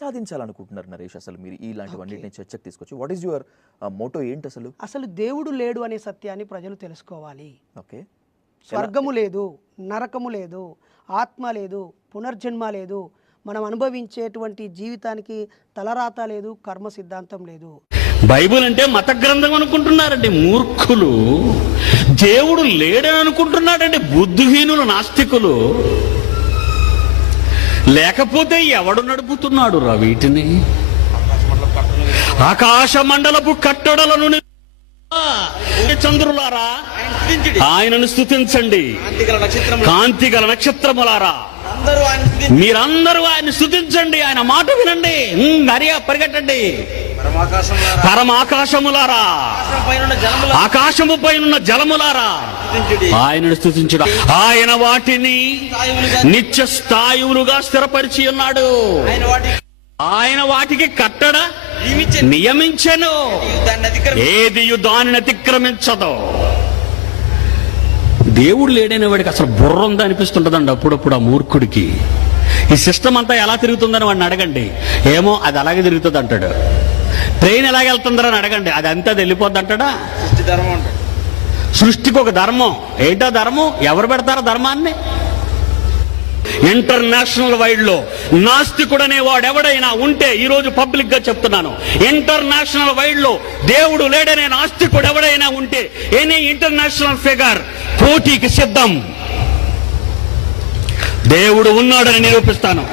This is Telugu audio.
సాధించాలనుకుంటున్నారు నరేష్? అసలు మీరు ఇలాంటివన్నిటిని చర్చకు తీసుకొచ్చి వాట్ ఈస్ యువర్ మోటో ఏంటి అసలు? అసలు దేవుడు లేడు అనే సత్యాన్ని ప్రజలు తెలుసుకోవాలి. ఓకే. స్వర్గము లేదు, నరకము లేదు, ఆత్మ లేదు, పునర్జన్మ లేదు, మనం అనుభవించేటువంటి జీవితానికి తలరాత లేదు, కర్మ సిద్ధాంతం లేదు. బైబిల్ అంటే మత గ్రంథం అనుకుంటున్నారండి మూర్ఖులు. దేవుడు లేడని అనుకుంటున్నాడండి బుద్ధిహీనులు, నాస్తికులు. లేకపోతే ఎవడు నడుపుతున్నాడు రా వీటిని? ఆకాశ మండలపు కట్టడలను చంద్రులారా ఆయనను స్తుతించండి, కాంతి గల నక్షత్రములారా మీరందరూ ఆయన స్తుతించండి, ఆయన మాట వినండి, హరియా పరిగెట్టండి. పరమాకాశములారా, ఆకాశము పైనున్న జలములారా ఆయనను స్తుతించుట. ఆయన వాటిని నిత్య స్థాయువులుగా స్థిరపరిచి ఉన్నాడు. ఆయన వాటికి కట్టడ నియమించెను, ఏది దానిని అతిక్రమించదు. దేవుడు లేడైన వాడికి అసలు బుర్ర ఉందా అనిపిస్తుంటదండి అప్పుడప్పుడు ఆ మూర్ఖుడికి. ఈ సిస్టమ్ అంతా ఎలా తిరుగుతుందని వాడిని అడగండి, ఏమో అది అలాగే తిరుగుతుంది అంటాడు. ట్రైన్ ఎలాగ వెళ్తుందని అడగండి, అది అంతా వెళ్ళిపోద్ది అంటాడా? సృష్టికి ఒక ధర్మం. ఏంటో ధర్మం? ఎవరు పెడతారో ధర్మాన్ని? ఇంటర్నేషనల్ వైడ్ లో నాస్తికుడనే వాడు ఎవడైనా ఉంటే, ఈ రోజు పబ్లిక్ గా చెప్తున్నాను, ఇంటర్నేషనల్ వైడ్ లో దేవుడు లేడనే నాస్తికుడు ఎవడైనా ఉంటే, ఎనీ ఇంటర్నేషనల్ ఫిగర్ పోటీకి సిద్ధం. దేవుడు ఉన్నాడని నిరూపిస్తాను.